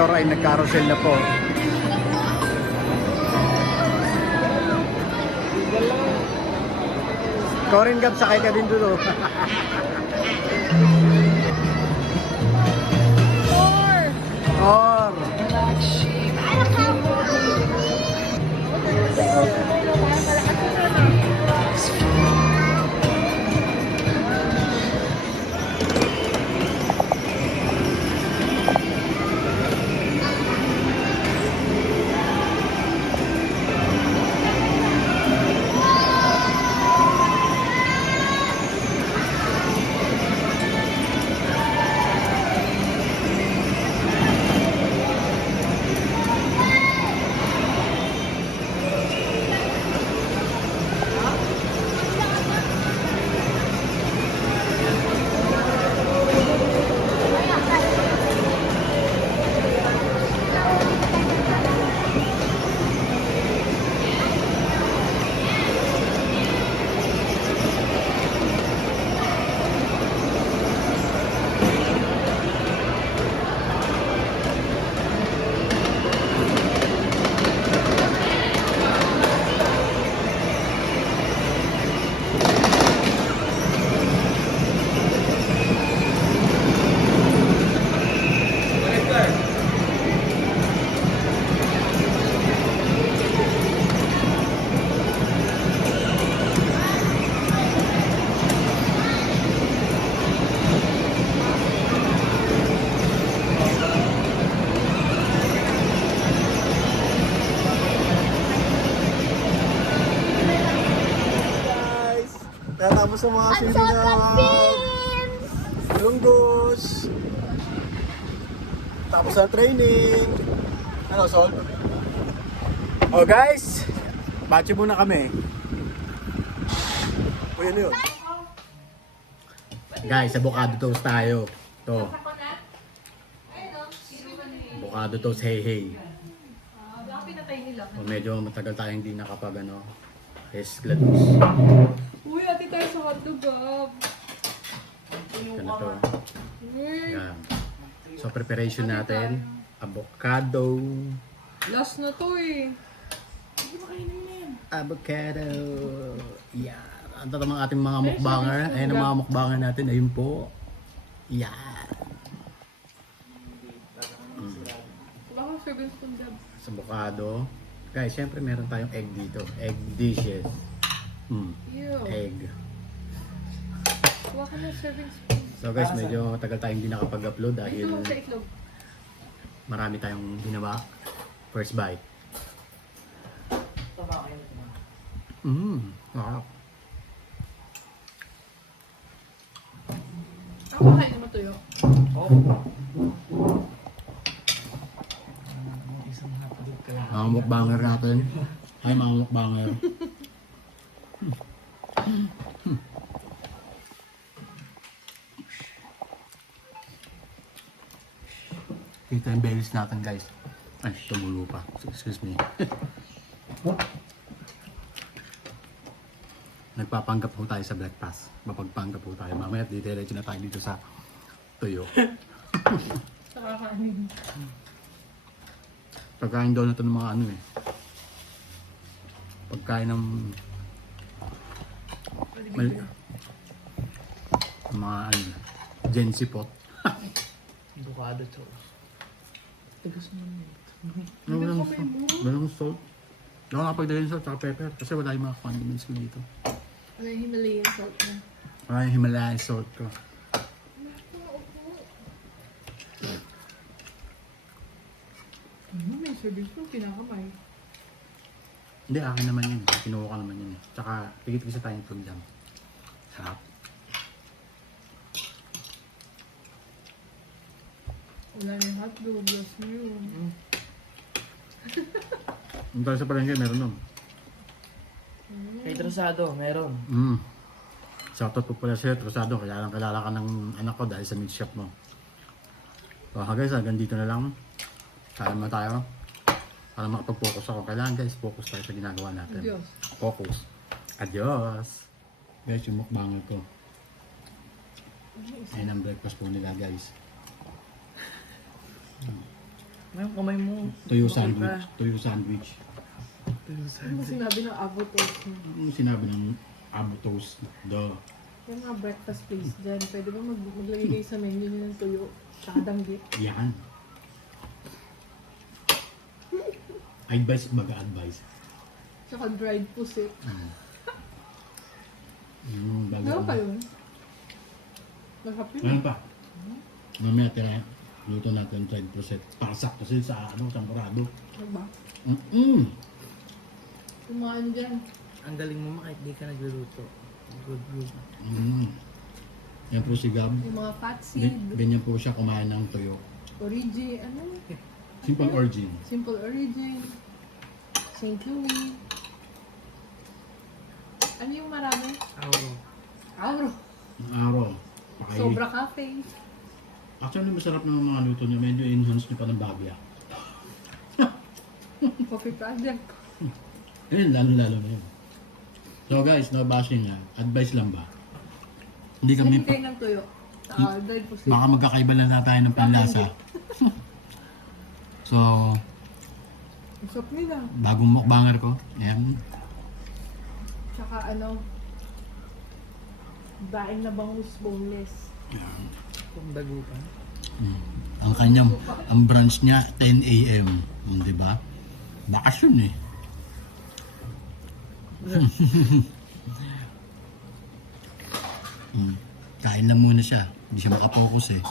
motor ay nag-carousel na po. Corin Gab, sakay ka din dulo. Or tapos ang mga sili na Ilonggo's. Tapos ang training. Ano, Sol? Oh guys, batche muna kami. O yun yun. Guys, avocado toast tayo. Ito. Avocado toast, hey hey. O, medyo matagal tayong hindi nakapag ano. Gladys. Uy, ate tayo sa hotdog, Gab. Ganito. Yan. So, preparation natin. Avocado. Last na to eh. Avocado. Yan. Ang tatamang ating mga mukbanger. Ayan ang mga mukbanger natin. Ayun po. Yan. Baka 7 spoon, Gab. Sa avocado. Guys, syempre meron tayong egg dito. Egg dishes. Ew. Egg. Kuha ka na 7 spoon. So guys, medyo tagal tayong hindi nakapag-upload dahil Ito sa itlog. marami tayong ginawa. First bite. Wow. Ako kain mo tuyo. Mga mukbanger natin. Ay, mga mukbanger. Ito yung bellies natin, guys. Ay, tumulo pa. Excuse me. Nagpapanggap po tayo sa breakfast. Mapagpanggap po tayo. Mamaya, diretso na tayo dito sa tuyo. Sa kakanin. Pagkain daw na ito ng mga ano eh. Pagkain ng mga ano, Gen Z pot. Avocado toast. Tigas mo Walang salt. Hindi ako nakapagdala ng salt at pepper kasi wala yung mga condiments ko dito. Ano yung Himalayan salt na? Wala yung Himalayan salt ko. May service mo, pinakamay. Hindi, akin naman yun. Kinuha ko naman yun eh. Tsaka, tigit-tigit tayong food dyan. Sarap. Wala yung hotdog, last mo yun. Yung tayo sa palengke, meron nun. Kay Trosado, meron. Shoutout po pala sa'yo, Trosado. Kaya lang kilala ka ng anak ko dahil sa meat shop mo. So guys, hanggang dito na lang. Kaya naman tayo. Para makapag-focus ako. Kailangan guys, focus tayo sa ginagawa natin. Adios. Focus. Adios. Guys, yung mukbanger ko. Ayan ang breakfast po nila guys. Ngayon, kamay mo. Tuyo Okay sandwich. pa. Tuyo sandwich. Tuyo Ano sandwich. sinabi ng avo toast mo? Yung sinabi ng abo toast. Duh. Yung mga breakfast place dyan, pwede ba maglagay kayo sa menu nyo ng tuyo? Tsaka danggit. Yan. Advice, mag-advise. Tsaka dried pusit. Meron pa yun? Masarap yun. Meron pa. Mamaya tira, luto natin 30%. Pasak kasi sa sampurado. Ano ba? Yung mga ano dyan. Ang galing mo kahit di ka nagluluto. Good, good. Yan po si Gab. Yung mga fat seed. Ganyan po siya kumain ng tuyo. Origin. Ano? Simple origin. Simple origin. St. Louis. Ano yung marami? Auro. Auro. Ang araw. Sobra cafe. Actually, masarap ng mga luto niya. Medyo enhance niyo pa ng bagya. Coffee project. Ayun, lalo-lalo na yun. So guys, no bashing ha. Advice lang ba? Hindi kami, Hindi kayo ng tuyo. Dried pusit. baka magkakaiba na tayo ng panlasa. So, Usap nila. bagong mukbanger ko. Ayan. Tsaka ano, daing na bangus boneless. Ayan. Kung dagupan. Ang kanyang, ang brunch niya, 10 a.m. Di ba? Bakasyon eh. Kain lang muna siya. Hindi siya makapokus eh.